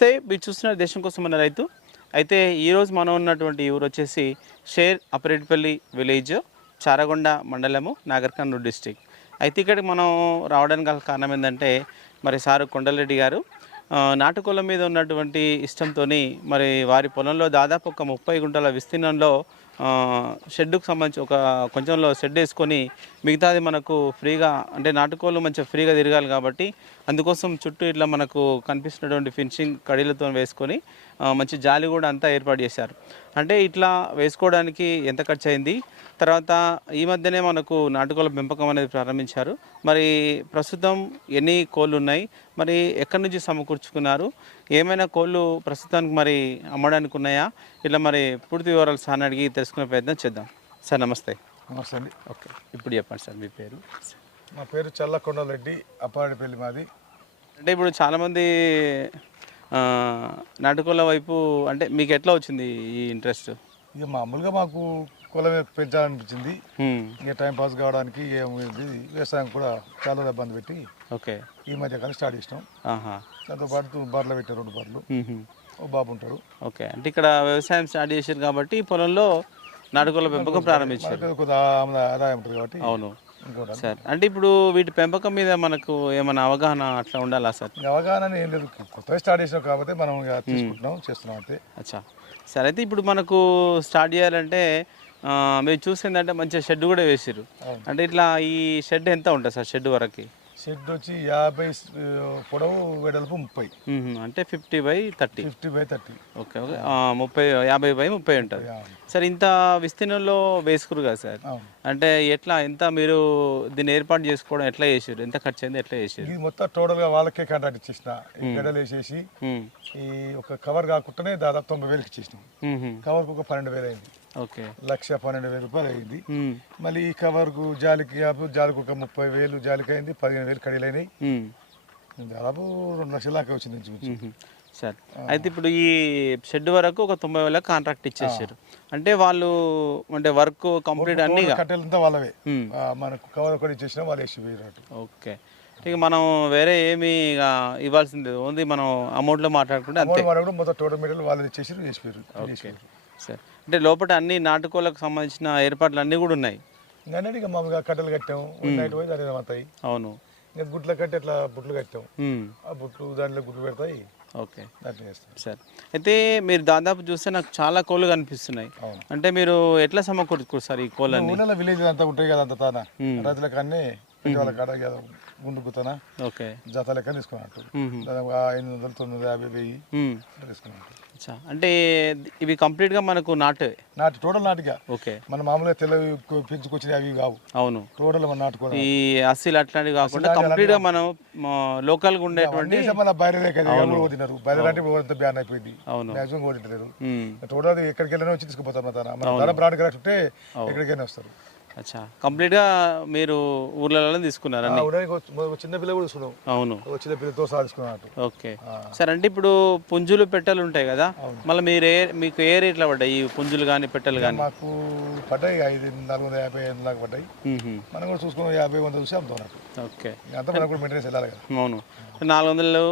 నమస్తే మీరు చూస్తున్న దేశం కోసం ఉన్న రైతు. అయితే ఈరోజు మనం ఉన్నటువంటి ఊరు వచ్చేసి షేర్ అపరేటిపల్లి విలేజ్ చారగొండ మండలము నాగర్కర్నూలు డిస్టిక్. అయితే ఇక్కడికి మనం రావడానికి గల కారణం ఏంటంటే మరి సారు కొండలరెడ్డి గారు నాటుకోళ్ళ మీద ఉన్నటువంటి ఇష్టంతో మరి వారి పొలంలో దాదాపు ఒక ముప్పై గుంటల విస్తీర్ణంలో షెడ్కు షెడ్డుకు సంబంధించి ఒక కొంచెంలో షెడ్ వేసుకొని మిగతాది మనకు ఫ్రీగా అంటే నాటుకోళ్ళు మంచిగా ఫ్రీగా తిరగాలి కాబట్టి అందుకోసం చుట్టూ ఇట్లా మనకు కనిపిస్తున్నటువంటి ఫినిషింగ్ కడీలతో వేసుకొని మంచి జాలి కూడా అంతా ఏర్పాటు చేశారు. అంటే ఇట్లా వేసుకోవడానికి ఎంత ఖర్చు అయింది తర్వాత ఈ మధ్యనే మనకు నాటుకోళ్ళ పెంపకం అనేది ప్రారంభించారు. మరి ప్రస్తుతం ఎన్ని కోళ్ళు ఉన్నాయి మరి ఎక్కడి నుంచి సమకూర్చుకున్నారు? ఏమైనా కోళ్ళు ప్రస్తుతానికి మరి అమ్మడానికి ఉన్నాయా? ఇట్లా మరి పూర్తి వివరాలు సార్ అడిగి తెలుసుకునే ప్రయత్నం చేద్దాం. సార్ నమస్తే. నమస్తే అండి. ఓకే. ఇప్పుడు చెప్పండి సార్ మీ పేరు? మా పేరు చల్లకొండలరెడ్డి అప్పాడిపల్లి మాది. అంటే ఇప్పుడు చాలామంది నాటుకోళ్ళ వైపు అంటే మీకు ఎట్లా వచ్చింది ఈ ఇంట్రెస్ట్? ఇక మామూలుగా మాకు కులం పెంచాలనిపించింది. ఇక టైం పాస్ కావడానికి ఏమైంది వ్యవసాయం కూడా చాలా ఇబ్బంది పెట్టి ఓకే. ఈ మధ్య కానీ స్టార్ట్ చేసినాం. దాంతో పాటు బర్రెలు పెట్టారు రెండు బర్రెలు. ఓ బాబు ఉంటాడు. ఓకే. అంటే ఇక్కడ వ్యవసాయం స్టార్ట్ చేశారు కాబట్టి పొలంలో నాటుకోళ్ళ పెంపకం ప్రారంభించారు. ఆదాయం ఉంటుంది కాబట్టి అవును. సార్ అంటే ఇప్పుడు వీటి పెంపకం మీద మనకు ఏమైనా అవగాహన అట్లా ఉండాలా సార్? అవగాహన ఏం లేదు. కొత్తగా స్టార్ట్ చేసినాం కాబట్టి మనం తీసుకుంటున్నాం చేస్తున్నాం అంతే. అచ్చా. సరే అయితే ఇప్పుడు మనకు స్టార్ట్ చేయాలంటే మీరు చూసిందంటే మంచిగా షెడ్ కూడా అవును. అంటే ఇట్లా ఈ షెడ్ ఎంత ఉంటుంది సార్ షెడ్ వరకు? షెడ్ వచ్చి యాభై పొడవు వెడల్పు ముప్పై. అంటే fifty by thirty. Fifty by thirty. Okay okay. ముప్పై యాభై బై ముప్పై ఉంటుంది. సార్ ఇంత విస్తీర్ణంలో వేసుకురు కదా సార్? అంటే ఎట్లా ఎంత మీరు దీన్ని ఏర్పాటు చేసుకోవడం ఎట్లా చేసారు ఎంత ఖర్చు అయింది ఎట్లా చేసారు ఇది మొత్తం టోటల్గా వాళ్ళకే కాంట్రాక్ట్ ఇచ్చేసిన. గడలు వేసేసి ఈ ఒక కవర్ కాకుండానే దాదాపు తొంభై వేలకి ఇచ్చేసినాం. కవర్కు ఒక పన్నెండు వేలు అయింది. లక్ష పన్నెండు వేల రూపాయలు అయింది. మళ్ళీ ఈ కవర్కు జాలికి యాపు జాలికి ఒక ముప్పై వేలు జాలికి అయింది పదిహేను వేలు కడీలు అయినాయి మ్మ్. దాదాపు రెండు లక్షల దాకా వచ్చింది. సార్. అయితే ఇప్పుడు ఈ షెడ్ వరకు ఒక తొంభై వేల కాంట్రాక్ట్ ఇచ్చేసారు. అంటే వాళ్ళు అంటే వర్క్ కంప్లీట్ అన్ని టోటల్ కట్టెలంతా వాళ్ళవే. మనకు కవర్ ఒకటి ఇచ్చేసినా వాళ్ళు వేసి ఓకే. ఇక మనం వేరే ఏమి ఇక ఇవ్వాల్సింది ఓన్లీ మనం అమౌంట్లో మాట్లాడుకుంటే అంతే. మొత్తం టోటల్ మెటీరియల్ వాళ్ళు ఇచ్చేసి చేసిపోయారు ఓకే. సార్. అంటే లోపల అన్ని నాటుకోళ్ళకు సంబంధించిన ఏర్పాట్లు అన్నీ కూడా ఉన్నాయి. ఇక మామూలుగా కట్టెలు కట్టాము నైట్ పోయి దాని అవుతాయి అవును. ఇంకా గుడ్ల కట్టి అట్లా బుట్లు కట్టాం. ఆ బుట్లు దాంట్లో గుడ్లు పెడతాయి. ఓకే. సార్ అయితే మీరు దాదాపు చూస్తే నాకు చాలా కోళ్ళు కనిపిస్తున్నాయి. అంటే మీరు ఎట్లా సమకూర్చుకోరు సార్ ఈ కోళ్ళని? విలేజ్ అంతా ఉంటాయి కదా అంత తాన? రైతులకు అన్నీ వాళ్ళ కాడ గుండుకుతానా ఓకే. జత లెక్క తీసుకున్నట్టు. దాదాపు ఐదు వందలు తొమ్మిది యాభై వెయ్యి తీసుకున్నట్టు. అంటే ఇవి కంప్లీట్గా మనకు నాటు నాటి టోటల్ నాటిగా. ఓకే. మన మామూలుగా తెల్లవి కొ- పెంచుకొచ్చినవి అవి కావు. అవును. టోటల్ మన నాటుకోవడం ఈ అస్సీలు అట్లాంటివి కాకుండా కంప్లీట్గా మనం లోకల్గా ఉండేటువంటి మన ఎవరు తినరు. బయలు అంటే అంత బ్యాన్ అయిపోయింది. అవును. మ్యాక్సిమం కూడా. టోటల్ ఎక్కడికి వెళ్ళినా వచ్చి తీసుకుపోతారు మన బ్రాండ్ కరెక్ట్ ఉంటే ఎక్కడికైనా వస్తారు. అచ్చా. కంప్లీట్గా మీరు ఊర్లలో ఒక చిన్న పిల్ల కూడా తీసుకున్నాం. అవును. చిన్న పిల్లతో సహా తీసుకున్నట్టు ఓకే. సరే అంటే ఇప్పుడు పుంజులు పెట్టెలు ఉంటాయి కదా మళ్ళీ మీరు ఏ మీకు ఏ రేట్లో పడ్డాయి? ఈ పుంజులు కానీ పెట్టెలు కానీ? మాకు పడ్డాయి ఐదు నాలుగు వందల యాభై ఐదు దాకా పడ్డాయి. మనం కూడా చూసుకున్నాం యాభై వంద చూసి అమ్ముతాం అన్నట్టు. ఓకే. అంతా మనకు కూడా మెయింటెనెన్స్ వెళ్ళాలి కదా. అవును. నాలుగు వందలు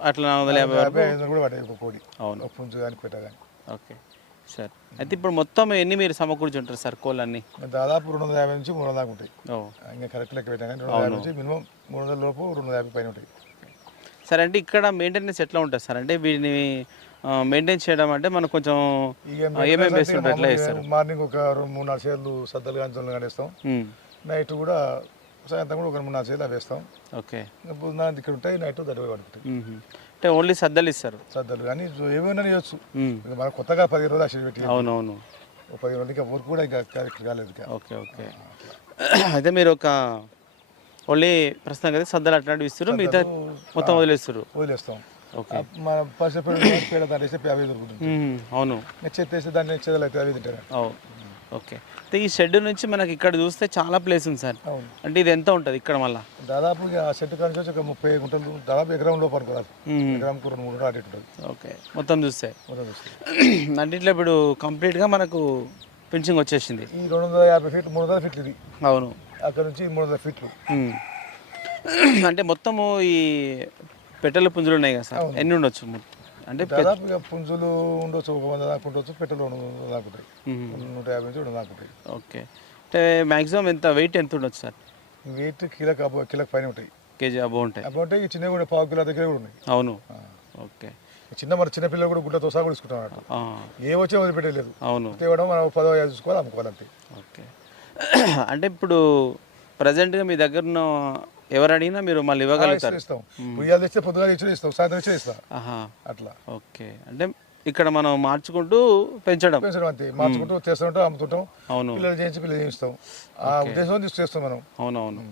అట్లా నాలుగు వందల యాభై యాభై ఐదు వందలు కూడా పడ్డాయి ఒక కోడి. అవును. పుంజు కానీ పెట్ట కానీ. ఓకే. సార్. అయితే ఇప్పుడు మొత్తం ఎన్ని మీరు సమకూర్చుంటారు సార్ కోళ్ళన్నీ? దాదాపు రెండు వందల యాభై నుంచి మూడు వందల దాకా ఉంటాయి. ఇంకా కరెక్ట్ లెక్క పెట్టాను రెండు వందల నుంచి మినిమం మూడు వందల లోపు రెండు వందల యాభై పైన ఉంటాయి. సరే అంటే ఇక్కడ మెయింటెనెన్స్ ఎట్లా ఉంటుంది సార్? అంటే వీటిని మెయింటైన్ చేయడం అంటే మనం కొంచెం ఇక ఆ, ఏమేమి వేస్తుంటారు ఎట్లా వేస్తారు? మార్నింగ్ ఒక రెండు మూడు నాలుగు సేర్లు సద్దలు కానీ జొన్నలు కానీ వేస్తాం. మ్మ్. నైట్ కూడా సాయంత్రం కూడా ఒక మూడు నాలుగు సేర్లు అవి వేస్తాం. ఓకే. పొద్దున ఇక్కడ ఉంటాయి నైట్ దడిపోయి పడుకుంటాయి. అంటే ఓన్లీ సద్దలు ఇస్తారు. సద్దలు కానీ ఏమైనా చేయొచ్చు మన కొత్తగా పదిహేను రోజులు అసలు పెట్టి అవునవును. ఒక పదిహేను రోజులు ఇంకా ఊరికి కూడా ఇంకా కరెక్ట్ కాలేదు ఓకే ఓకే. అయితే మీరు ఒక ఓన్లీ ప్రస్తుతం కదా సద్దలు అట్లాంటివి ఇస్తారు మిగతా మొత్తం వదిలేస్తారు వదిలేస్తాం. ఓకే. మన పసిపేడ పేడ దాంట్లో వేస్తే అవి దొరుకుతుంది మ్మ్. అవును. చెత్త వేస్తే దాన్ని చెదలు అయితే అవి తింటారు. అవు. ఓకే. అయితే ఈ షెడ్ నుంచి మనకి ఇక్కడ చూస్తే చాలా ప్లేస్ ఉంది సార్. అవును. అంటే ఇది ఎంత ఉంటుంది ఇక్కడ మళ్ళా? దాదాపు ఇక ఆ చెట్టు కాడి నుంచి ఒక ముప్పై గుంటలు దాదాపు ఎకరం లోపు అనుకోరాదు మ్మ్. ఎకరంకు రెండు మూడు ఉంటుంది. ఓకే. మొత్తం చూస్తే. మొత్తం చూస్తే. అంటే ఇట్లా ఇప్పుడు కంప్లీట్గా మనకు పెన్షన్ వచ్చేసింది. ఈ రెండు వందల యాభై ఫీట్లు మూడు వందల ఫీట్లు ఇది. అవును. అక్కడ నుంచి మూడు వందల ఫీట్లు మ్మ్. అంటే మొత్తము ఈ పెట్టెల పుంజులు ఉన్నాయి కదా సార్? ఎన్ని ఉండొచ్చు మొత్తం? అంటే దాదాపుగా పుంజులు ఉండొచ్చు ఒక వంద దాకా ఉండొచ్చు పెట్టెలు దాకా ఉంటాయి. నూట యాభై నుంచి రెండు దాకా ఉంటాయి. ఓకే. అంటే మ్యాక్సిమం ఎంత వెయిట్ ఎంత ఉండొచ్చు సార్? వెయిట్ కిలోకి అబ్బో కిలోకి పైన ఉంటాయి. కేజీ అబో ఉంటాయి. అబ్బో అంటే ఈ చిన్నవి కూడా పావు కిలో దగ్గర కూడా ఉన్నాయి. అవును. ఓకే. చిన్న మరి చిన్న పిల్లలు కూడా గుడ్లతో సహా కూడా తీసుకుంటాం ఏ వచ్చే వదిలిపెట్టలేదు. అవును. తేవడం మనం పదో యాభై చూసుకోవాలి అమ్ముకోవాలి అంతే. ఓకే. అంటే ఇప్పుడు ప్రజెంట్గా మీ దగ్గర ఉన్న ఎవరు అడిగినా మీరు మళ్ళీ ఇవ్వగలుగుతారు. ఇస్తాం ఉయ్యాలు తెస్తే పొద్దుగా ఇచ్చి ఇస్తాం సాయంత్రం ఇచ్చి ఇస్తాం. ఆహా. అట్లా. ఓకే. అంటే ఇక్కడ మనం మార్చుకుంటూ పెంచడం. పెంచడం అంతే. మార్చుకుంటూ తెస్తుంటాం అమ్ముతుంటాం. అవును. పిల్లలు చేయించి పిల్లలు చేయిస్తాం. ఆ ఉద్దేశం తీసుకొస్తాం మనం. అవునవును.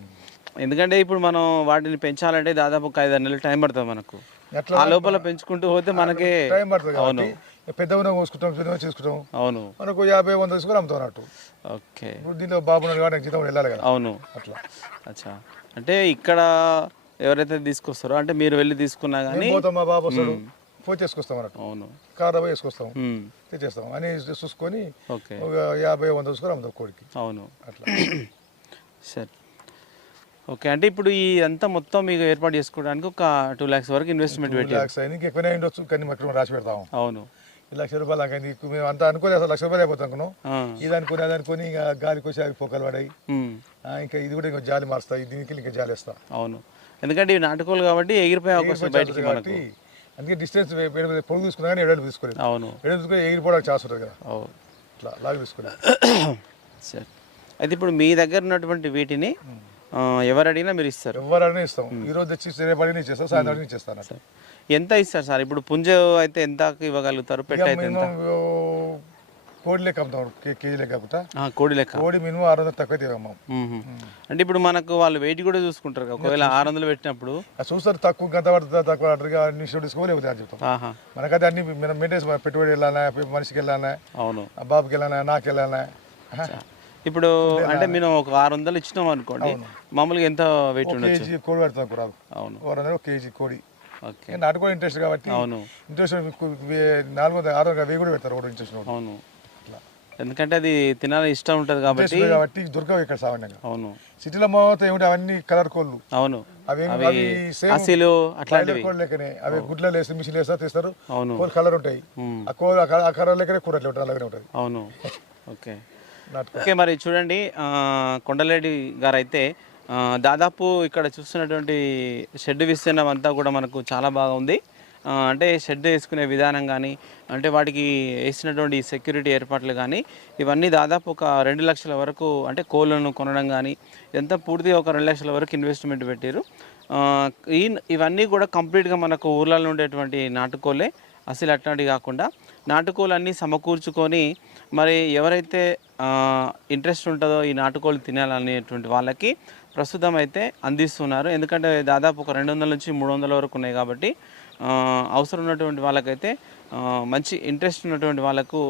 ఎందుకంటే ఇప్పుడు మనం వాటిని పెంచాలంటే దాదాపు ఒక ఐదు నెలలు టైం పడుతుంది మనకు. ఎట్లా ఆ లోపల పెంచుకుంటూ పోతే మనకే టైం పడుతుంది కాబట్టి పెద్ద ఉన్న కోసుకుంటాం చిన్న చేసుకుంటాం. అవును. మనకు యాభై వంద తీసుకొని అమ్ముతాం అన్నట్టు. ఓకే. ఇప్పుడు దీనిలో బాబు ఉన్నాడు కాబట్టి నాకు జీతం కూడా వెళ్ళాలి కదా. అవును. అట్లా. అచ్చా. అంటే ఇక్కడ ఎవరైతే తీసుకొస్తారో అంటే మీరు వెళ్ళి తీసుకున్నా కానీ పోతాం మా బాబు వస్తాడు పోయి తీసుకొస్తాం అన్నట్టు. అవును. కార్ పోయి వేసుకొస్తాం తెచ్చేస్తాం. అని చూసుకొని ఓకే. ఒక యాభై వంద తీసుకొని అమ్ముతాం కోడికి. అవును. అట్లా. సరే. ఓకే. అంటే ఇప్పుడు ఈ అంతా మొత్తం మీకు ఏర్పాటు చేసుకోవడానికి ఒక టూ ల్యాక్స్ వరకు ఇన్వెస్ట్మెంట్ పెట్టి లాక్స్ అయినా ఎక్కువనే ఉండొచ్చు కానీ మాకు రాసి పెడతాం. అవును. లక్ష రూపాయలు అయింది. ఎక్కువ మేము అంతా అనుకోలేదు అసలు లక్ష రూపాయలు అయిపోతాం అనుకున్నాం ఇది అనుకుని అది అనుకుని ఇంకా గాలికి వచ్చి అవి పొక్కలు పడాయి. ఇంకా ఇది కూడా ఇంకా జాలి మారుస్తాయి దీనికి ఇంకా జాలి వేస్తాం. అవును. ఎందుకంటే ఇవి నాటుకోలు కాబట్టి ఎగిరిపోయే అవకాశం బయటికి మనకు. కాబట్టి అందుకే డిస్టెన్స్ పొడుగు తీసుకున్నా కానీ ఎడలు తీసుకోలేదు. అవును. ఎడలు తీసుకుని ఎగిరిపోవడానికి ఛాన్స్ ఉంటుంది కదా. అట్లా లాగా తీసుకోలేదు సరే. అయితే ఇప్పుడు మీ దగ్గర ఉన్నటువంటి వీటిని ఎవరు అడిగినా మీరు ఇస్తారు. ఎవరైనా ఇస్తాం. ఈ రోజు తెచ్చి రేపు అడిగిన ఇచ్చేస్తాం సాయంత్రం అడిగిన ఇచ్చేస్తాను ఎంత ఇస్తారు సార్? ఇప్పుడు పుంజ అయితే ఎంత ఇవ్వగలుగుతారు? పెట్ట అయితే ఎంత? కోడి లెక్క అమ్ముతాం కేజీ లెక్క కోడి లెక్క. కోడి మినిమం ఆరు వందలు తక్కువ అమ్మాం మ్మ్. అంటే ఇప్పుడు మనకు వాళ్ళు వెయిట్ కూడా చూసుకుంటారు. ఒకవేళ ఆరు వందలు పెట్టినప్పుడు? చూస్తారు తక్కువ గంట పడుతుందా తక్కువ నిమిషం తీసుకోలేకపోతే అని చెప్తాం. మనకైతే అన్ని మనం మెయింటెన్స్ పెట్టుబడి వెళ్ళాలా మనిషికి వెళ్ళాలా అవును. బాబుకి వెళ్ళాలా నాకు వెళ్ళాలా. ఇప్పుడు అంటే మేము ఒక ఆరు వందలు ఇచ్చినాం అనుకోండి. మామూలుగా ఎంత వెయిట్ ఉండొచ్చు? కోడి పెడతాం కూరాలు అవును. వందలు కేజీ కోడి. నాటు కూడా ఇంట్రెస్ట్ కాబట్టి అవును. ఇంట్రెస్ట్ నాలుగు ఆరు వెయ్యి కూడా పెడతారు ఒకటి ఇంట్రెస్ట్ అవును. ఎందుకంటే అది తినాలని ఇష్టం ఉంటుంది కాబట్టి కాబట్టి దొరకవు ఇక్కడ సామాన్యంగా. అవును. సిటీలో మొత్తం ఏమిటి అవన్నీ కలర్ కోళ్ళు. అవును. అవి అసలు అట్లాంటివి. కోళ్ళు లెక్కనే. అవి గుడ్లలో వేసి మిషన్ వేస్తా తీస్తారు. అవును. కోళ్ళు కలర్ ఉంటాయి. ఆ కోళ్ళు ఆ కలర్- లెక్కనే కూర అట్లా ఉంటుంది అలాగే ఉంటుంది. అవును. ఓకే. ఓకే మరి చూడండి కొండలేడి గారు అయితే దాదాపు ఇక్కడ చూస్తున్నటువంటి షెడ్ విస్తీర్ణం అంతా కూడా మనకు చాలా బాగా ఉంది. అంటే షెడ్ వేసుకునే విధానం కానీ అంటే వాటికి వేసినటువంటి సెక్యూరిటీ ఏర్పాట్లు కానీ ఇవన్నీ దాదాపు ఒక రెండు లక్షల వరకు అంటే కోళ్ళను కొనడం కానీ ఎంత పూర్తిగా ఒక రెండు లక్షల వరకు ఇన్వెస్ట్మెంట్ పెట్టారు ఈ ఇవన్నీ కూడా కంప్లీట్గా మనకు ఊర్లలో ఉండేటువంటి నాటుకోలే అసలు అట్లాంటివి కాకుండా నాటుకోలన్నీ సమకూర్చుకొని మరి ఎవరైతే ఇంట్రెస్ట్ ఉంటుందో ఈ నాటుకోలు తినాలనేటువంటి వాళ్ళకి ప్రస్తుతం అయితే అందిస్తున్నారు. ఎందుకంటే దాదాపు ఒక రెండు వందల నుంచి మూడు వందల వరకు ఉన్నాయి కాబట్టి అవసరం ఉన్నటువంటి వాళ్ళకైతే మంచి ఇంట్రెస్ట్ ఉన్నటువంటి వాళ్ళకు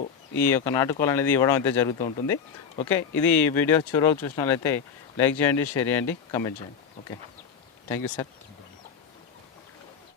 ఈ యొక్క నాటుకోలు అనేది ఇవ్వడం అయితే జరుగుతూ ఉంటుంది. ఓకే? ఇది వీడియో చివరకు చూసినట్లయితే లైక్ చేయండి షేర్ చేయండి కమెంట్ చేయండి. ఓకే? Thank you sir.